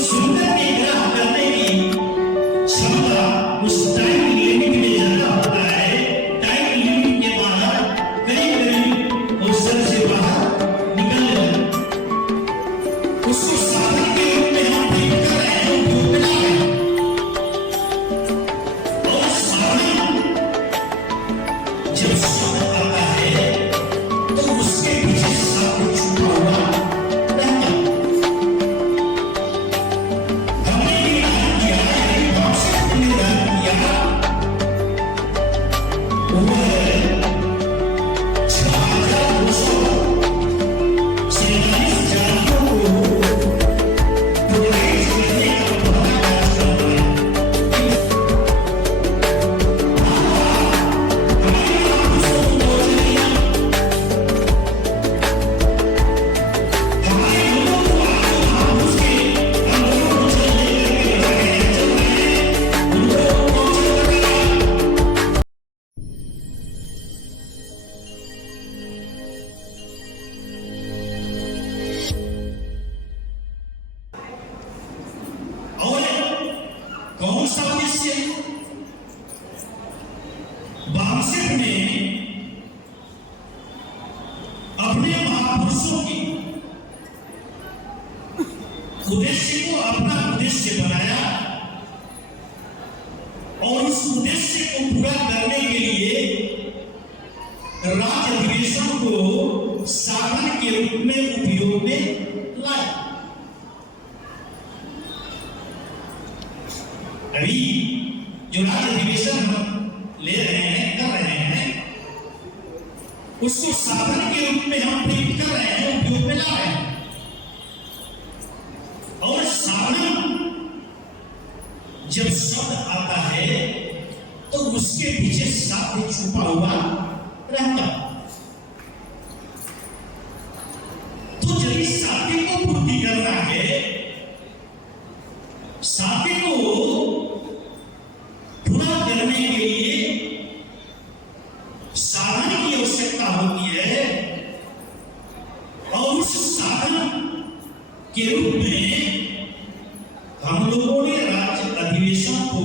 सुंदर निग्रह करने की क्षमता उस टाइम लिमिट में ज्यादा होता है। टाइम लिमिट के बाहर करीब करीब वो सर से बाहर निकल जाए। उसको साधन के रूप में हम ठीक कर रहे हैं, उपयोग में ला रहे हैं। और साधन जब शब्द आता है तो उसके पीछे सब कुछ छुपा हुआ रहता है। हमने निर्धारण किया है, कॉन्सेप्ट निर्धारण किया, वो है 6247 जातियों को प्रोवाइड करने का बड़ा कार्य चल रहा है। और कौन सा उद्देश्य? वामसिक ने अपने महापुरुषों की उद्देश्य को अपना उद्देश्य बनाया और उस उद्देश्य को पूरा करने के लिए राज्य अधिवेशन को साधन के रूप में उपयोग में लाया। अभी जो राज्य अधिवेशन हम ले रहे हैं, कर रहे हैं, उसको साधन के रूप में हम प्रयुक्त कर रहे हैं, उपयोग में ला रहे हैं। और साधन जब शब्द आता है तो उसके पीछे साध्य छुपा हुआ रहता है। तो यदि साध्य को पूर्ति करना है, साध्य को पूरा करने के लिए साधन की आवश्यकता होती है। और उस साधन के रूप में हम लोगों ने राज्य अधिवेशन को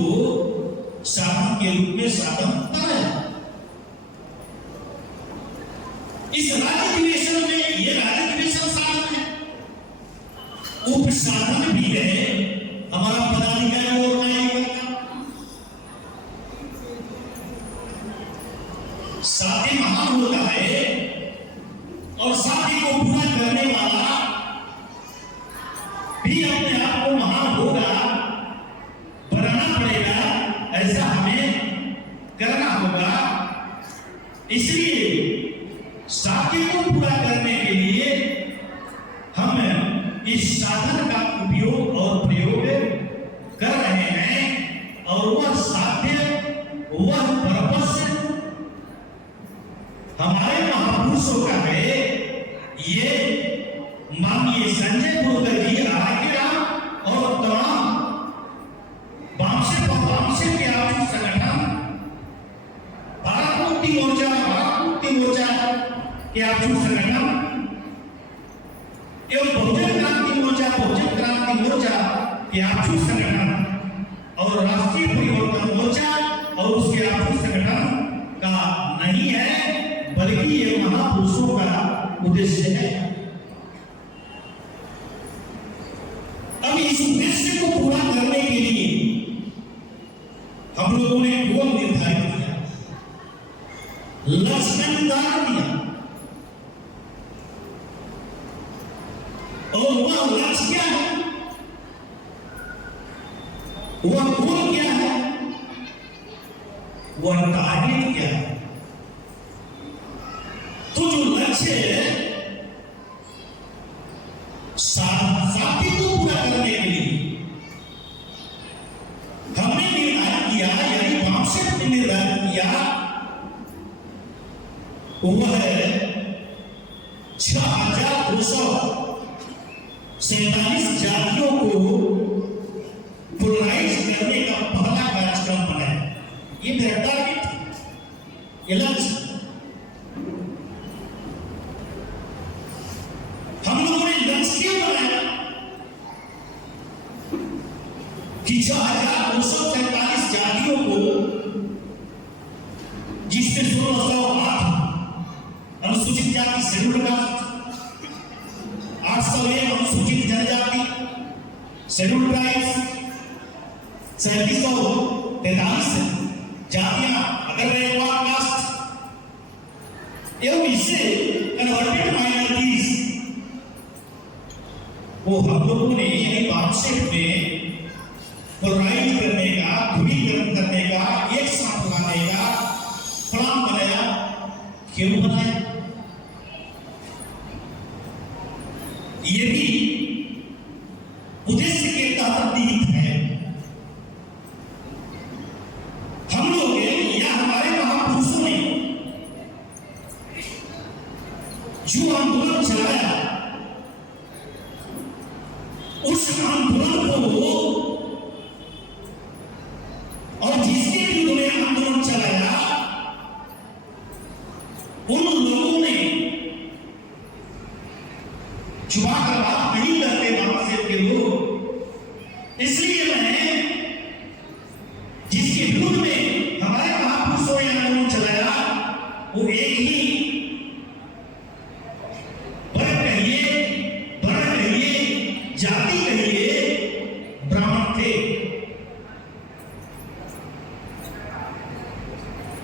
साधन के रूप में साधन बनाया। इस राज्य अधिवेशन में ये राज्य अधिवेशन साधन है, उप साधन भी है। हमारा पदाधिकारी और साथी महान होता है और साथी को पूरा करने वाला भी अपने आप को महान होगा, बनाना पड़ेगा, ऐसा हमें करना होगा। इसलिए साथी को पूरा करने के लिए हम इस साधन का उपयोग और प्रयोग कर रहे हैं। और वह साध्य, वह पर्पस हमारे महापुरुषों का है। ये माननीय संजय पुरोहित जी, आराग्यराम और तमाम वामसिक के आर्थिक संगठन, भारत मुक्ति मोर्चा के आर्थिक संगठन एवं बहुजन क्रांति मोर्चा के आर्थिक संगठन और राष्ट्रीय परिवर्तन मोर्चा और उसके आर्थिक संगठन का नहीं है, बल्कि ये महापुरुषों का उद्देश्य है। अब इस उद्देश्य को पूरा करने के लिए हम लोगों ने गोल निर्धारित किया, लक्ष्य निर्धारण किया। और वह लक्ष्य क्या है, वह गोल क्या है, वह टारगेट क्या है। तो जो लक्ष्य है, साथी को पूरा करने के लिए हमने निर्धारण किया, यानी वामसिक ने निर्धारण किया, वह है 6247 जातियों को पोलराइज करने का पहला कार्यक्रम बनाया। ये मेरा टारगेट, ये लक्ष्य। हम लोगों ने लक्ष्य बनाया कि 6,247 जातियों को, जिसमें 1608 अनुसूचित जाति शेड्यूल्ड कास्ट, 801 अनुसूचित जनजाति शेड्यूल्ड ट्राइब्स, 3743 जातियां अगर बैकवर्ड कास्ट एवं इससे कन्वर्टेड माइनॉरिटीज वो हम लोगों ने बातचीत में पोलराइज करने का, ध्रुवीकरण करने का, एक साथ लाने का प्लान बनाया। क्यों बनाया? ये भी उद्देश्य के तहत निहित है। हम लोग या हमारे महापुरुषों ने जो आंदोलन चलाया, उस आंदोलन को और जिसके विरुद्ध में आंदोलन चलाया, उन लोगों ने छुपा कर बात नहीं करते बाबा साहेब के लोग। इसलिए मैं जिसके विरुद्ध में हमारे महापुरुषों ने आंदोलन चलाया वो एक ही वर्ग कहिए, जाति कहिए, ब्राह्मण थे।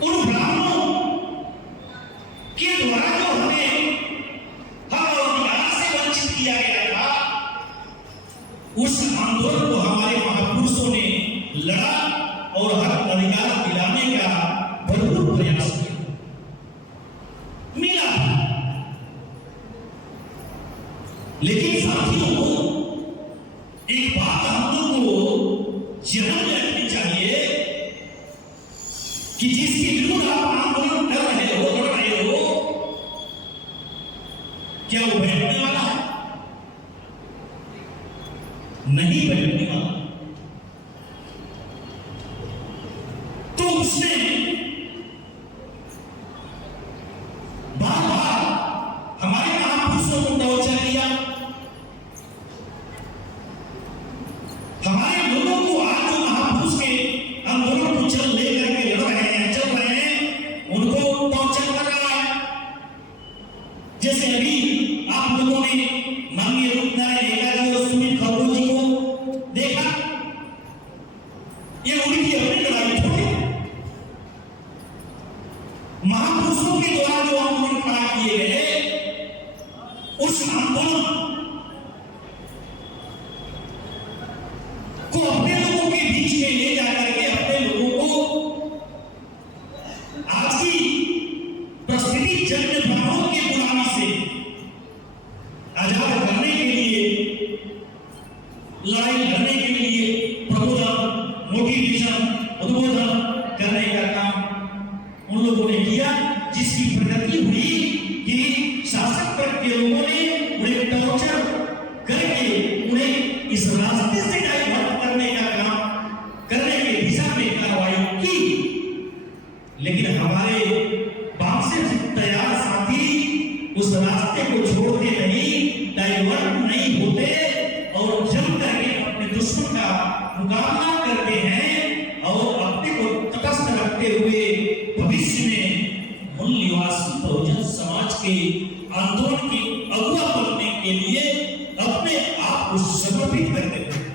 उन ब्राह्मणों के द्वारा जो हमें हक और अधिकार से वंचित किया गया था, उस आंदोलन को हमारे महापुरुषों ने लड़ा और हक अधिकार दिलाने का भरपूर प्रयास किया। मिला, लेकिन साथियों एक बात हम लोग को ध्यान में रखनी चाहिए कि जिसके विरुद्ध आप आंदोलन कर रहे हो, लड़ रहे हो, क्या वो बैठने वाला है? नहीं बैठने वाला। तो उसने बार बार हमारे महापुरुषों को टॉर्चर किया। हमारे लोगों को आज जो महापुरुष के आंदोलन को चल लेकर के लड़ रहे हैं, चल रहे हैं, उनको टॉर्चर कर रहा है। जैसे अभी आप लोगों ने माननीय रूपनारायण एकाजी और सुमित खबरों जी को देखा, ये उनकी अपनी लड़ाई थोड़ी है। महापुरुषों के द्वारा जो आंदोलन खड़ा किए गए, उस आंदोलन को अपने लोगों के बीच में ले जाकर के अपने लोगों को आज की परिस्थिति जन्य ब्राह्मणों की गुलामी से आजाद करने के लिए, लड़ाई लड़ने के लिए प्रबोधन, मोटिवेशन, उद्बोधन करने का काम उन लोगों ने किया, जिसकी प्रगति हुई कि शासक वर्ग के लोगों ने उन्हें टॉर्चर करके उन्हें इस रास्ते से डाइवर्ट करने का काम करने की दिशा में कार्रवाई की। लेकिन हमारे बाप से तैयार साथी उस रास्ते को छोड़ते नहीं, डाइवर्ट नहीं होते और जम करके अपने दुश्मन का मुकाबला करते हैं और अपने को तटस्थ रखते हुए भविष्य में मूल निवासी बहुजन समाज के आंदोलन की अगुवा बनने के लिए अपने आप को समर्पित कर देते हैं।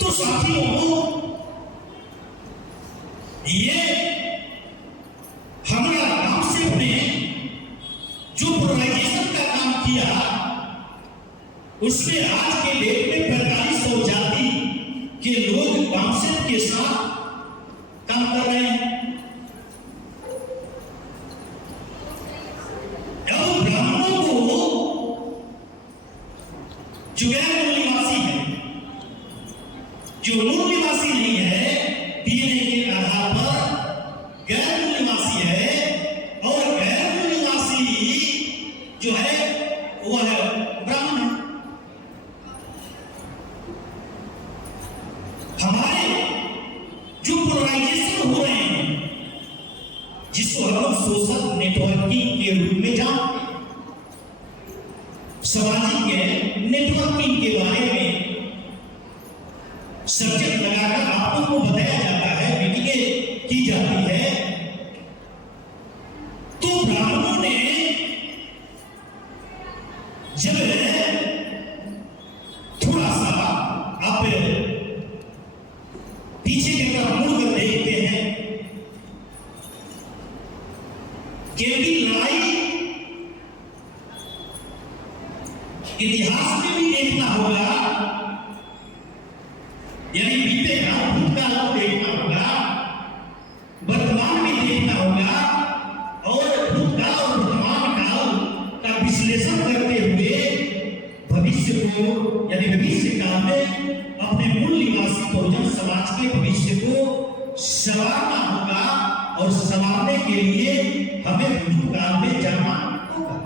तो साथियों, ये हमारा गांव से ने जो पोलराइजेशन का काम किया, उसमें आज के डेट में 4500 जाति के लोग गांव से के साथ काम कर रहे हैं। ब्राह्मणों को जो गैर मूल निवासी है, जो मूल निवासी नहीं है, डीएनए के आधार पर गैर मूल निवासी है, और गैर मूल निवासी जो है वो है ब्राह्मण। हमारे जो पोलराइजेशन हो रहे हैं, जिसको हम सोशल नेटवर्किंग के रूप में जानते हैं, सामाजिक नेटवर्किंग के बारे में सब्जेक्ट लगाकर आप लोगों को बताया जाता है, मीटिंगें की जाती है। तो ब्राह्मणों ने जब थोड़ा सा आप पीछे की तरफ मुड़कर देखते हैं कि लड़ाई इतिहास में भी देखना होगा, यानी बीते काल भूतकाल को देखना होगा, वर्तमान में देखना होगा और भूतकाल और वर्तमान काल का विश्लेषण करते हुए भविष्य को, यानी भविष्य काल में अपने मूल निवासी बहुजन समाज के भविष्य को संवारना होगा और संवारने के लिए हमें भूतकाल में जाना होगा।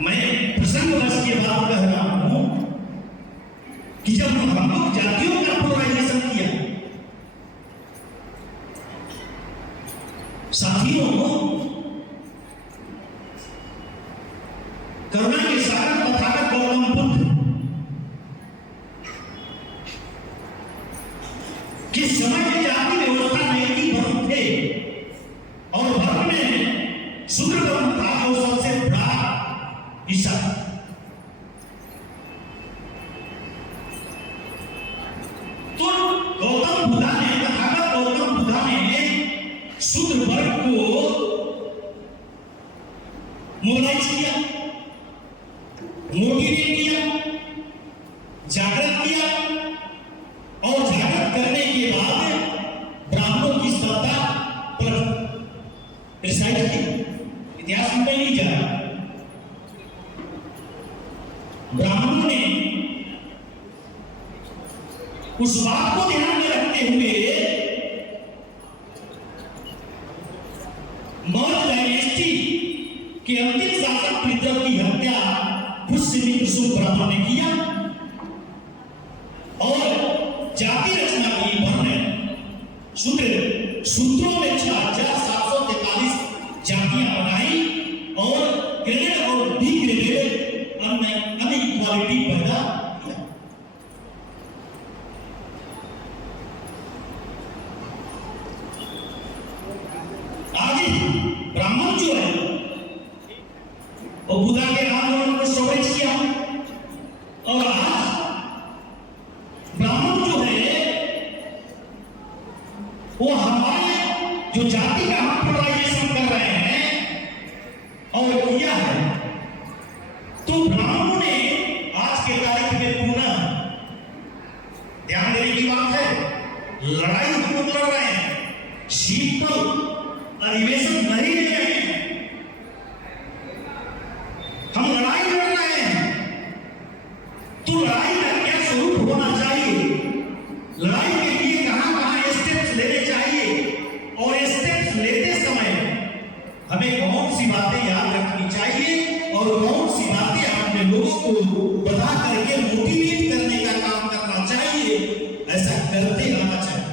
मैं प्रसंगवश के बाद कह रहा हूं कि जब हम लोग जातियों का पोलराइजेशन किया, साथियों करुणा के सागर तथागत गौतम बुद्ध किस समय में जाति व्यवस्था नहीं थी, धर्म थे और धर्म में शूद्र धर्म था जो सबसे बड़ा हिस्सा। तो गौतम बुद्ध ने, तथागत गौतम बुद्ध ने शूद्र वर्ग को मोबिलाइज किया, मोटिवेट किया, जागृत किया और जागृत करने के बाद ब्राह्मणों की सत्ता प्रिसाइड की। इतिहास में नहीं जा रहा, ब्राह्मणों ने उस बात को ध्यान में रखते हुए मौर्य डायनेस्टी के अंतिम शासक पृथ्वी की हत्या पुष्यमित्र शुंग ब्राह्मण ने किया और जाति रचना की वर्ण सूत्रों में 4743 जातियां बनाई और ग्रेडेड और डिग्रेडेड अनइक्वालिटी पैदा किया। आज ब्राह्मण जो है वो बुद्ध के आंदोलन को स्टोरेज किया और आज ब्राह्मण जो है वो हमारे जो जाति का हम पोलराइजेशन कर रहे हैं और किया है। तो ब्राह्मणों ने आज के तारीख में पुनः ध्यान देने की बात है, लड़ाई हम लोग लड़ रहे हैं, शीतल अधिवेशन नहीं ले रहे हैं, हम लड़ाई लड़ रहे हैं। तो लड़ाई का क्या स्वरूप होना चाहिए, लड़ाई के लिए कहां कहां स्टेप्स लेने चाहिए और स्टेप्स लेते समय हमें कौन सी बातें याद रखनी चाहिए और कौन सी बातें अपने लोगों को बता करके मोटिवेट करने का काम करना चाहिए, ऐसा करते रहना चाहिए।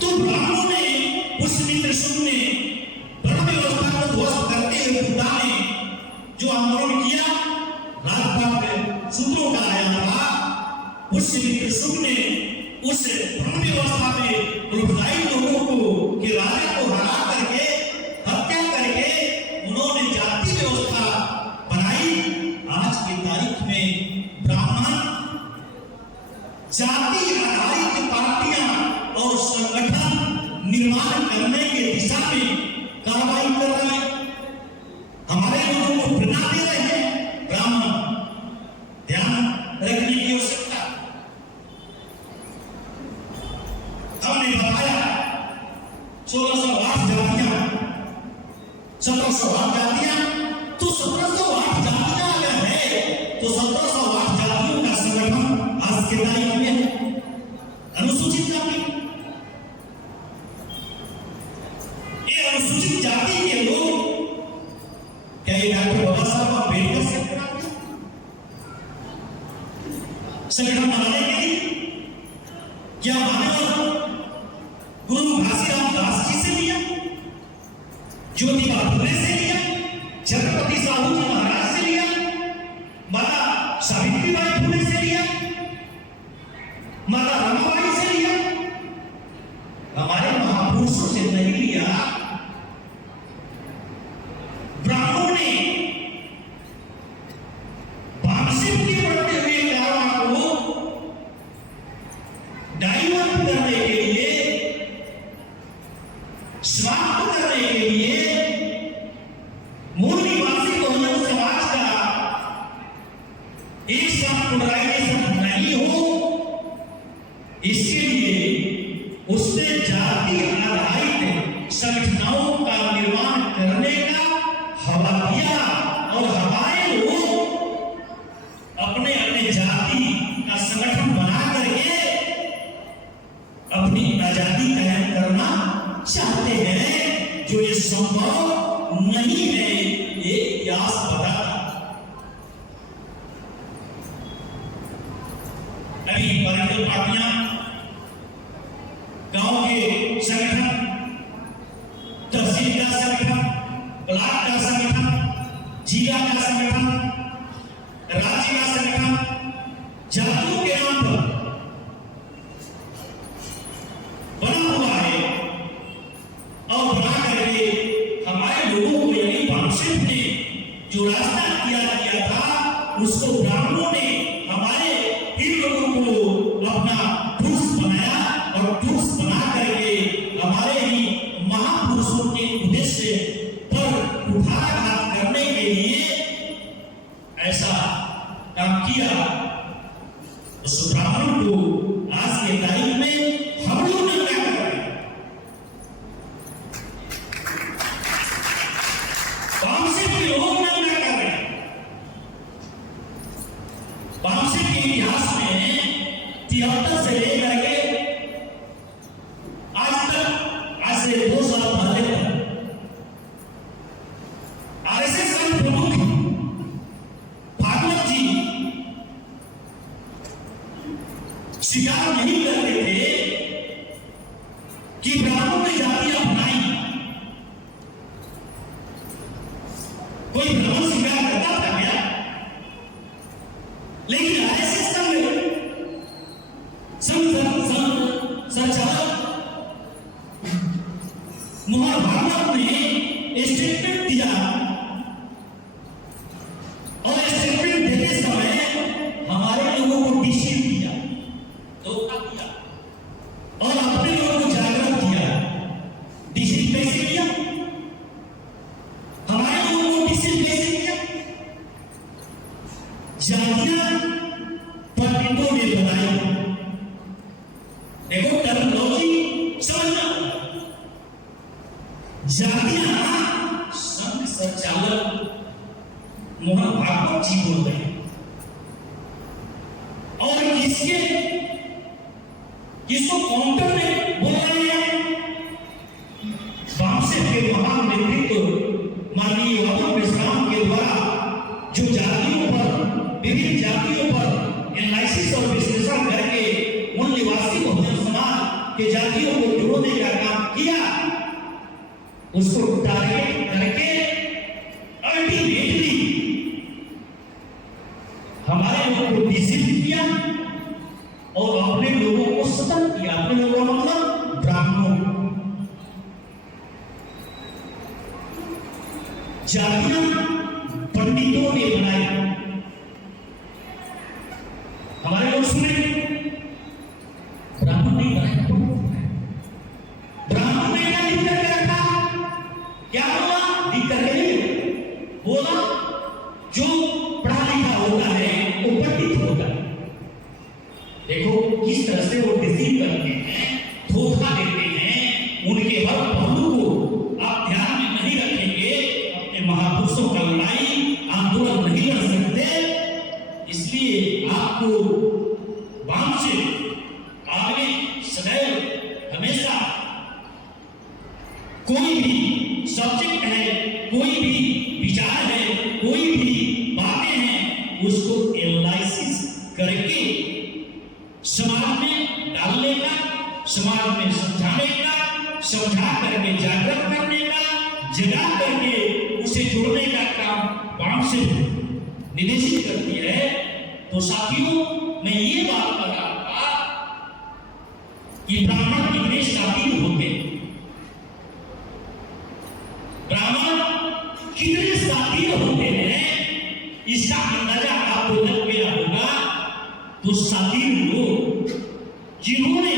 तो ब्राह्मणों ने, पुष्यमित्र शुंग ने वर्ण व्यवस्था को ध्वस्त करते हुए बुद्ध ने जो आंदोलन किया, राजपाट में शूद्रों का आया था, पुष्यमित्र शुंग ने उस वर्ण व्यवस्था में रुदाई लोगों को के राजा को हरा करके हत्या करके उन्होंने जाति व्यवस्था बनाई। आज की तारीख में ब्राह्मण जाति आधारित पार्टियां और संगठन निर्माण करने के दिशा में कार्रवाई कर रहे हैं, हमारे लोगों को प्रेरणा दे रहे हैं। ब्राह्मण ध्यान रखने की आवश्यकता, हमने बताया 1608 जातियां, 1708 जातियां, तो 1708 जातियां अगर है तो 1708 जातियों का संगठन आज के तारीख में है अनुसूचित जाति। ये अनुसूचित जाति के लोग क्या ये डॉक्टर बाबा साहब अम्बेडकर से संगठन बनाने के लिए क्या मान्यवर गुरु घासीराम दास जी से लिया? ज्योतिबा फुले से लिया, छत्रपति साहू जी महाराज से लिया, माता सावित्रीबाई फुले से लिया, माता रमाबाई से लिया, हमारे महापुरुषों से नहीं लिया। ब्राह्मणों ने वामशिव के बढ़ते हुए कारवां को डाइवर्ट करने के लिए, समाप्त करने के लिए, मूल निवासी बहुजन समाज का एक साथ पोलराइजेशन नहीं हो, इसके लिए उसने जाति आधारित संगठनों का निर्माण करने का हवा दिया और हमारे लोग अपने अपने जाति का संगठन बना करके अपनी आजादी कायम करना चाहते हैं, जो ये संभव नहीं है, ये इतिहास बताता। अभी पॉलिटिकल पार्टियां, गांव के संगठन, तहसील का संगठन, ब्लॉक का संगठन, जिला का संगठन, राज्य का संगठन, जातियों के नाम पर बना हुआ है और बना करके हमारे लोगों को, यानी वामशिव ने जो रास्ता किया था, उसको ब्राह्मणों ने हमारे इन लोगों को अपना ठूस बनाया और ठूस बना करके हमारे ही महापुरुषों के उद्देश्य पर कुठाराघात करने के लिए ऐसा काम किया। उस ब्राह्मण को आज के तारीख में हम लोग ने क्या कर रहे हैं, वामशिव के लोग ने क्या कर रहे हैं। वामशिव के इतिहास में 73 से लेकर के आज तक, आज से 2 साल पहले तक आरएसएस प्रमुख भागवत जी स्वीकार नहीं करते थे कि ब्राह्मणों ने जातियां अपनाई। कोई ब्राह्मण स्वीकार करता था क्या? लेकिन आरएसएस संचालक मोहन भागवत ने स्टेटमेंट दिया और स्टेटमेंट देते समय हमारे लोगों को डिसीव किया, धोखा दिया और अपने लोगों को जागरूक किया। डिसीव कैसे किया? हमारे लोगों को डिसीव कैसे किया? जातियां पंडितों ने बनाई। देखो टर्मिनोलॉजी समझना। जातियां संघ संचालक मोहन भागवत जी बोल रहे हैं और इसको काउंटर में बोल रहे हैं। वामशिव के महान नेतृत्व माननीय वामन विश्राम के द्वारा जो जातियों पर, विभिन्न जातियों पर एनालिसिस और विश्लेषण करके मूल निवासी बहुजन समाज के जातियों को जोड़ने का काम किया, उसको टारगेट करके अल्टीमेटली हमारे लोगों को डिसीव किया और अपने लोगों को स्वतंत्र किया। अपने लोगों का मतलब ब्राह्मणों। जातियां पंडितों ने बनाई। हमारे लोग सुने, ब्राह्मण नहीं बनाए, ब्राह्मण ने क्या लिख करके रखा? क्या बोला? लिख करके नहीं बोला, जो पढ़ा लिखा होता है वो पंडित होता है। देखो किस तरह से वो डिसीव करते हैं, धोखा देते हैं। उनके हर पहलू को आप ध्यान में नहीं रखेंगे, अपने महापुरुषों का लड़ाई आंदोलन नहीं लड़ सकते। इसलिए आपको वामशिव आगे सदैव हमेशा कोई भी सब्जेक्ट है, कोई भी विचार है, कोई भी बातें हैं, उसको एनालिसिस करके समाज में डालने का, समाज में समझाने का, समझा करके जागृत करने का, जगा करके उसे जोड़ने का काम बाण से निर्देशित करती है। तो साथियों, मैं ये बात कर रहा था कि ब्राह्मण कितने शातिर होते, ब्राह्मण कितने शातिर होते हैं, इसका अंदाजा आपको लग गया होगा। तो शातिर लोग जिन्होंने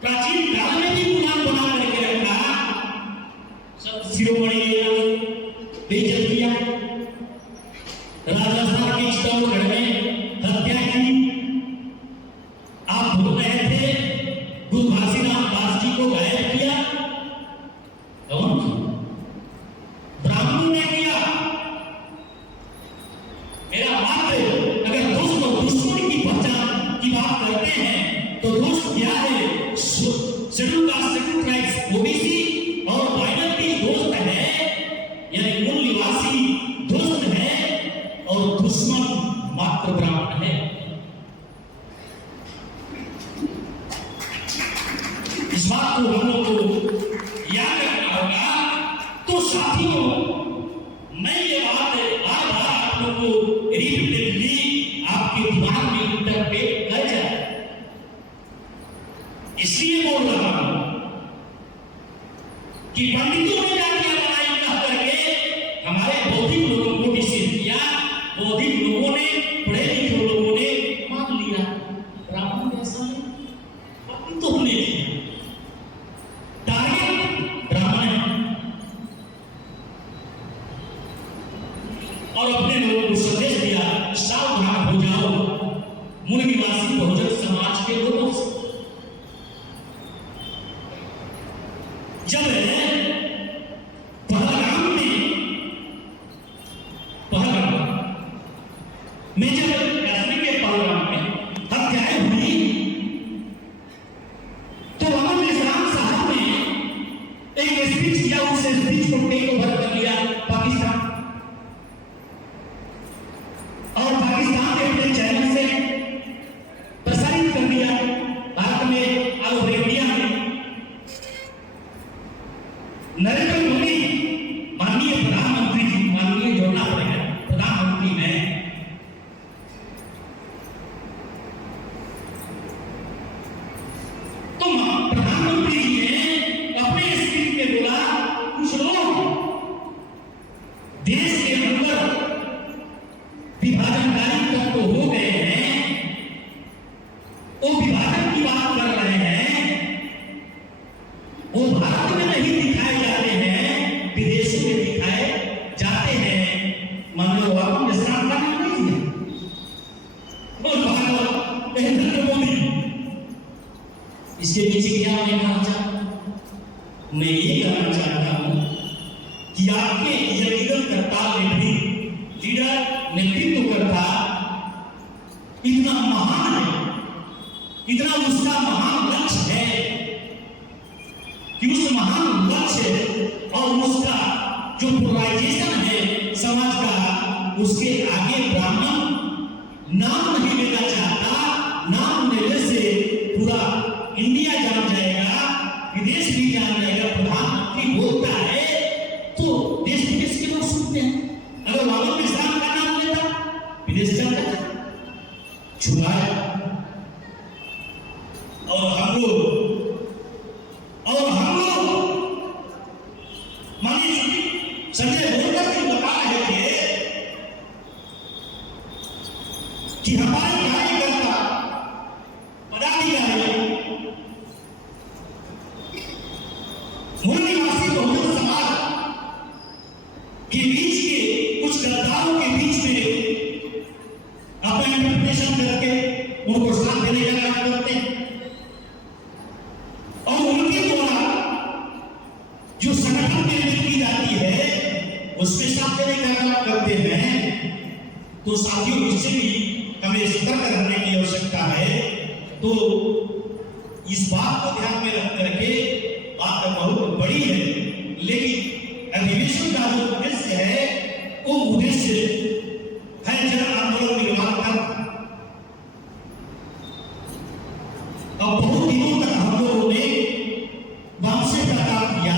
प्राचीन काल में भी गुलाम बना करके रखा, सब शिरोमणि बेइज्जत किया, राजस्थान के चित्तौड़गढ़ में हत्या की। आप भूल रहे थे गुरु घासीराम दास जी को गायब किया, कौन? ब्राह्मणों ने किया। मेरा मात्र अगर दुश्मन की पहचान की बात करते हैं तो दोस्त क्या है? Schedule caste, schedule tribes, OBC और माइनॉरिटी दोस्त है, यानी मूल निवासी दोस्त है, और दुश्मन मात्र ब्राह्मण है। इस बात को हम लोग को याद रखना होगा। तो साथियों, मैं ये बात बार बार आप लोग को रिपीटेडली आपके दिमाग में इंटरप्रेट कर जाए, इसलिए बोल रहा हूं कि पंडितों ने जातियां बनाई कह करके हमारे बौद्धिक लोगों को निषेध किया। बौद्धिक लोगों ने, पढ़े लिखे लोगों ने मान लिया ब्राह्मण ऐसा नहीं, पंडितों ने टारगेट ब्राह्मण है, और अपने लोगों को संदेश दिया, सावधान हो जाओ मूल निवासी बहुजन समाज के लोगों से। जब पहलगाम में जब कश्मीर के पहलगाम में हत्याएं हुई, तो मोहम्मद इस्लाम साहब ने एक स्पीच किया, उस स्पीच को टेक ओवर कर लिया पाकिस्तान, और पाकिस्तान ने अपने चैनल से प्रसारित कर दिया भारत में, ऑल इंडिया में। नरेंद्र मोदी माननीय प्रधानमंत्री जी, माननीय जोड़ना पड़ेगा प्रधानमंत्री ने तो प्रधानमंत्री जी ने अपने स्पीच में बोला, कुछ लोग देश के अंदर विभाजनकारी तत्व हो गए हैं, वो विभाजन की बात कर रहे हैं, वो भारत में नहीं दिखाए जाते हैं, विदेशों में दिखाए जाते हैं। मानो वाकई इस्लाम का नाम नहीं है, बोल भागवत नरेंद्र मोदी। इसके नीचे क्या मैं कहना चाहता हूं? मैं ये कहना चाहता हूं कि आपके लीडर करता नेतृत्व करता इतना महान है, इतना उसका महान लक्ष्य है कि उस महान लक्ष्य और उसका जो पोलराइजेशन है समाज का, उसके आगे ब्राह्मण नाम नहीं लेना चाहता। नाम लेने से पूरा इंडिया जान जाएगा, विदेश भी जान जाएगा। प्रधानमंत्री बोलता है तो देश विदेश के लोग सुनते हैं। अगर मोहम्मद इस्लाम का नाम लेता, विदेश जाता छुड़ाया। और हम लोग मानिए संजय बोलकर जी बता रहे थे कि हमारे कार्यकर्ता पदाधिकारी मूल निवासी बहुजन समाज के बीच के कुछ गद्दारों के बीच में अपना इंटरप्रिटेशन करके उनको साथ देने का काम करते हैं, और उनके द्वारा जो संगठन निर्मित की जाती है उसमें साथ देने का काम करते हैं। तो साथियों, इससे भी हमें सतर्क रहने की आवश्यकता है। तो इस बात को ध्यान में रख करके, बात बहुत बड़ी है, लेकिन अधिवेशन का जो उद्देश्य है वो उद्देश्य है जन आंदोलन निर्माण करना। अब बहुत दिनों तक हम लोगों ने वामसे का काम किया,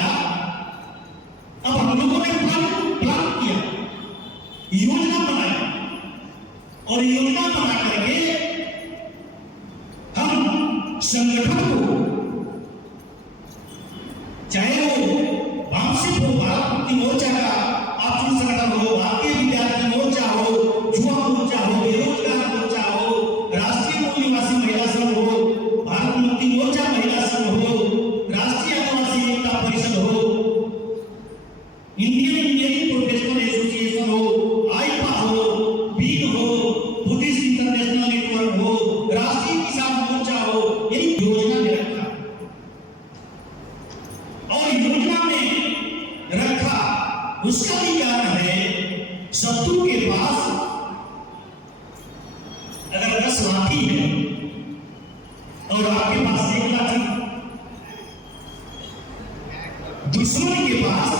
चाहे वो वामसिक हो, भारत मुक्ति मोर्चा का आपसी संगठन हो, भारतीय विद्यार्थी मोर्चा हो, युवा मोर्चा हो, बेरोजगार मोर्चा हो, राष्ट्रीय मूल निवासी महिला संघ हो, भारत मुक्ति मोर्चा महिला संघ हो, राष्ट्रीय आदिवासी एकता परिषद हो, इंडियन इंजीनियरिंग प्रोफेशनल एसोसिएशन हो, आईपा हो, बीन हो, बुद्धिस्ट इंटरनेशनल नेटवर्क हो, राष्ट्रीय किसान मोर्चा हो, ये योजना में रखा और योजना में रखा। उसका भी कारण है शत्रु के पास अगर 10 लाठी है और आपके पास 1 लाठी, दुश्मन के पास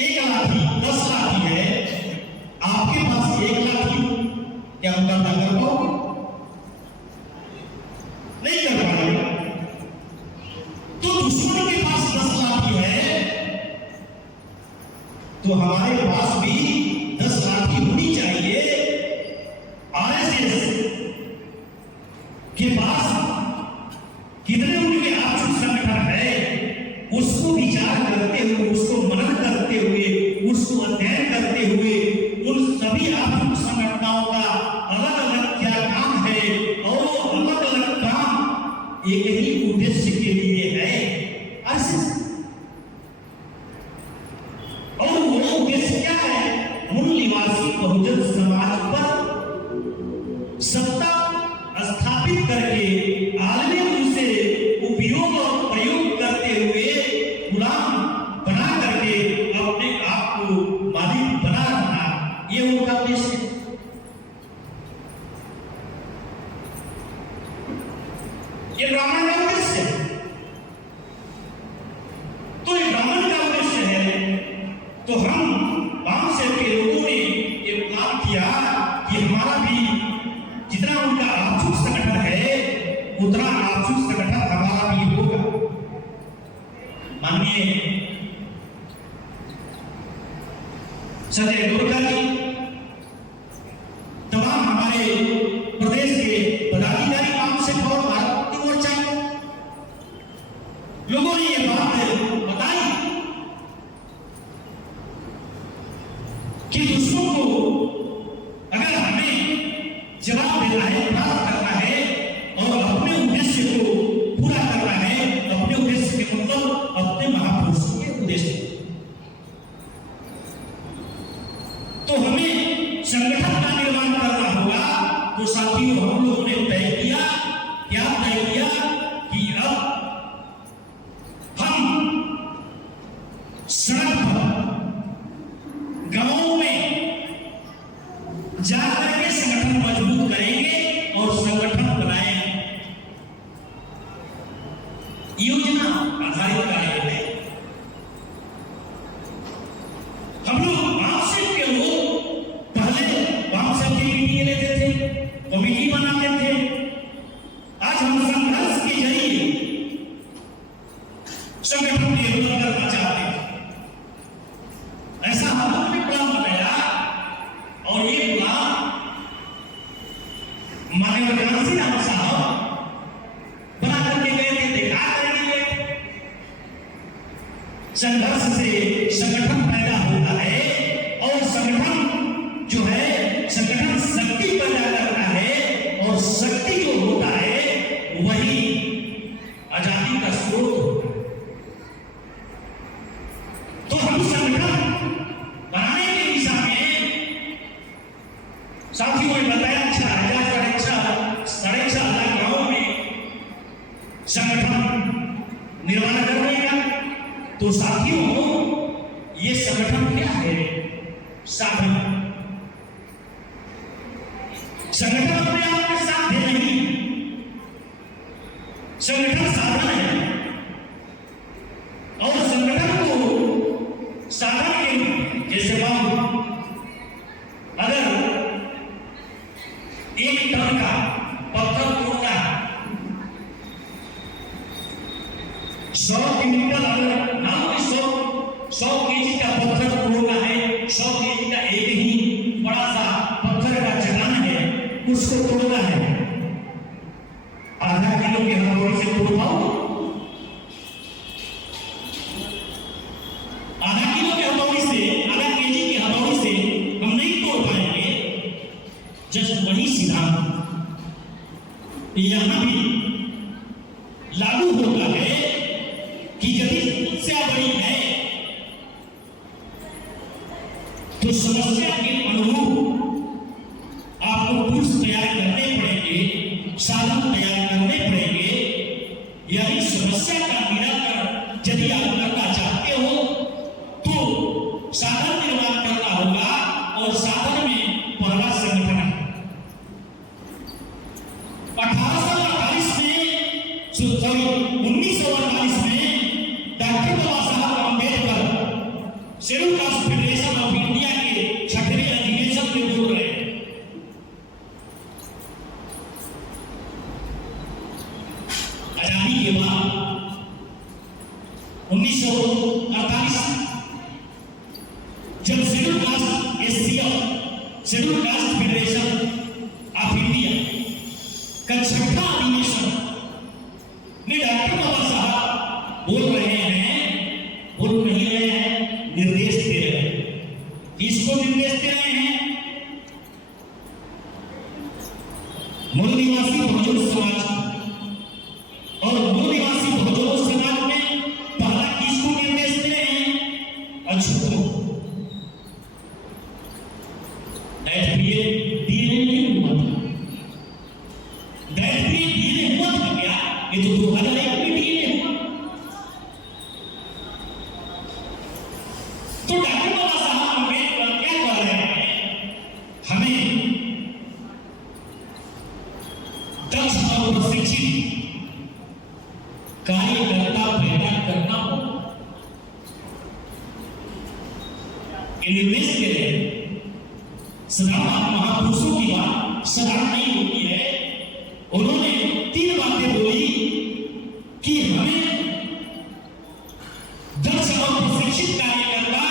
1 लाठी 10 लाठी है, आपके पास 1 लाठी, क्या मुकाबला कर पाओगे? नहीं कर पाएंगे। तो दुश्मन के पास 10 लाठी है तो हमारे पास भी 10 लाठी होनी चाहिए। आरएसएस के पास कितने उनके आर्थिक संगठन है, उसको विचार करते हुए, उसको मनन करते हुए, उसको अध्ययन करते हुए, उन सभी आर्थिक संगठनों का अलग अलग क्या काम है और वो अलग अलग काम एक ही उद्देश्य के लिए है। और वो उद्देश्य क्या है? मूल निवासी बहुजन समाज पर सत्ता स्थापित करके आलमी रूप से उपयोग और प्रयोग करते हुए गुलाम बना करके अपने आप को मालिक बना रखना, ये उनका उद्देश्य है। ये ब्राह्मण का उद्देश्य है। तो ये ब्राह्मण का उद्देश्य है, तो हम वामसेव के लोगों ने ये प्लान किया कि हमारा भी जितना उनका आर्थिक संगठन है उतना आर्थिक संगठन हमारा भी होगा। माननीय संजय दुर्गा जी, तमाम हमारे प्रदेश के पदाधिकारी वामसेव और भारत मुक्ति मोर्चा लोगों ने ये बात बताई कि दुश्मन को अगर हमें जवाब देना है, प्राप्त करना है और अपने उद्देश्य को पूरा करना है, अपने उद्देश्य के मतलब अपने महापुरुषों के उद्देश्य, तो हमें संगठन का निर्माण करना होगा। तो साथियों, हम लोगों ने तय किया, क्या तय किया कि अब हम सड़क पर, गांवों में जाकर के संगठन मजबूत करेंगे और संगठन बनाएंगे। योजना आधारित कार्य है। हम लोग वामसेव के लोग पहले वामसेव की मीटिंग लेते थे, कमेटी बनाते थे। आज हम संघर्ष के जरिए संगठन निर्माण करना चाहते हैं। ऐसा हम लोग ने प्लान बनाया और ये प्लान माननीय गांधी राम साहब बना करके गए थे, दिखा करके गए थे। संघर्ष से संगठन पैदा होता है और संगठन जो है, संगठन शक्ति पैदा करता है और शक्ति जो होता है वही आजादी का स्रोत होता है। तो हम संगठन बनाने की दिशा में साथियों ने बताया 6,000 साढ़े 6,000 गांवों में संगठन निर्माण करने का। तो साथियों, ये संगठन क्या है? साधन। संगठन अपने आप में साध्य नहीं, संगठन साधन है और संगठन को साधन के जैसे हम अगर 1 टन का पत्थर तोड़ना है, 100 क्विंटल अगर ना 100 केजी का पत्थर तोड़ना है, 100 केजी का एक ही बड़ा सा पत्थर का चट्टान है, उसको तोड़ना है। आधा किलो के हथौड़े से तोड़ पाओ? होता है कि यदि समस्या बड़ी है तो समस्या के अनुरूप आपको टूल्स तैयार करने पड़ेंगे, साधन तैयार करने पड़ेंगे। यानी समस्या का निराकरण यदि आप करना चाहते हो तो साधन निर्माण करना होगा, और साधन में पहला संगठन है। 1948 में doctor Baba Saheb Ambedkar schedule caste federation of India के 6वें अधिवेशन में बोल रहे हैं। आजादी के बाद 1948 जब schedule caste schedule caste federation of India का 6वां अधिवेशन में डॉक्टर बाबा साहब बोल रहे हैं, निर्देश दे रहे हैं। इसको निर्देश दे रहे हैं मूल निवासी बहुजन समाज, और मूल निवासी बहुजन समाज में पहला किसको निर्देश दे रहे हैं? अछूतों। ये तो 2001 में डीएनए हुआ। तो डॉक्टर बाबा साहब अम्बेडकर क्या कह रहे हैं? हमें दक्ष और प्रशिक्षित कार्यकर्ता पैदा करना होगा। निर्देश के लिए साधारण महापुरुषों की बात साधारण नहीं होती है। उन्होंने 3 बातें बोली कि हमें दक्ष और प्रशिक्षित कार्यकर्ता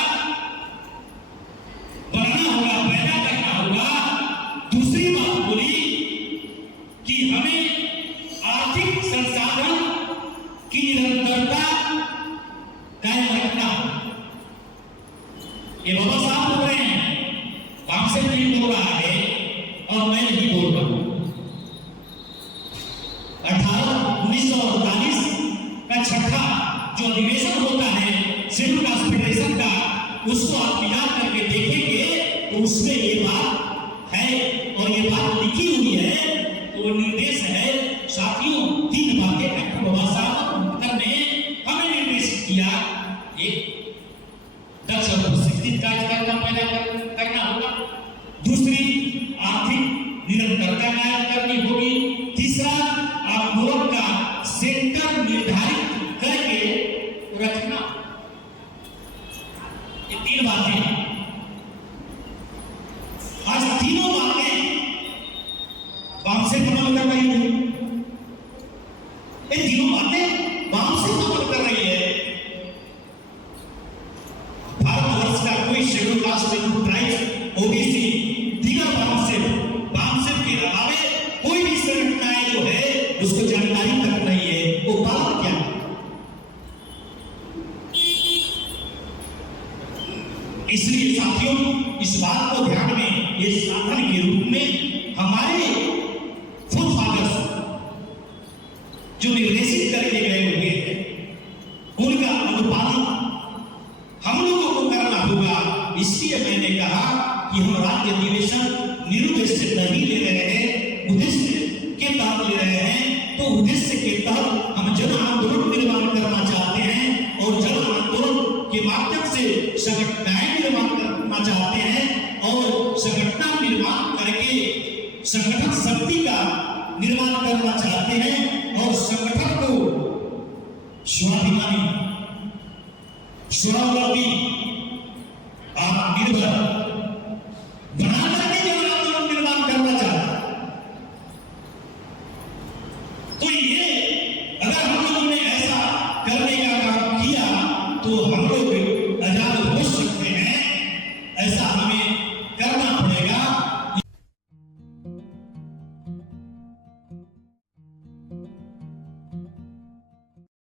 बनाना होगा, पैदा करना होगा। दूसरी बात बोली कि हमें आर्थिक संसाधन की निरंतरता कायम रखना। ये बाबा साहब बोल रहे हैं, हमसे नहीं बोल रहा है और मैं नहीं बोल रहा हूं। 1948 का 6वां जो अधिवेशन होता है शेड्यूल कास्ट फेडरेशन का, उसको आप याद करके देखेंगे तो उसमें ये बात है और ये बात लिखी हुई है। तो निर्देश है साथियों, 3 बातें डॉक्टर बाबा साहब अम्बेडकर ने हमें निर्देश किया। एक, दक्ष और प्रशिक्षित कार्यकर्ता पैदा करना होगा। दूसरी, आर्थिक निरंतरता कायम करनी होगी। तीसरा, आंदोलन का सेंटर निर्धारित करके रखना। ये 3 बातें, आज तीनों बातें वाम से अमल कर रही है। ये तीनों बातें वाम से अमल कर रही है। भारतवर्ष का कोई schedule caste, schedule tribe, OBC, दीगर वाम से के अलावे कोई भी संगठनाएं जो है उसको जानकारी तक नहीं है वो बात क्या है। इसलिए साथियों, इस बात को ध्यान में, ये साधन के रूप में हमारे फुल फादर्स जो निर्देशित करके गए हुए हैं, उनका अनुपालन हम लोगों को करना होगा। इसलिए मैंने कहा कि हम राज्य अधिवेशन निरुद्देश्य नहीं ले रहे हैं, उद्देश्य के तहत ले रहे हैं। तो उद्देश्य के तहत हम जन आंदोलन निर्माण करना चाहते हैं, और जन आंदोलन के माध्यम से संगठनाएं निर्माण करना चाहते हैं, और संगठन निर्माण करके संगठन शक्ति का निर्माण करना चाहते हैं, और संगठन को स्वाभिमानी, स्वावलंबी, आत्मनिर्भर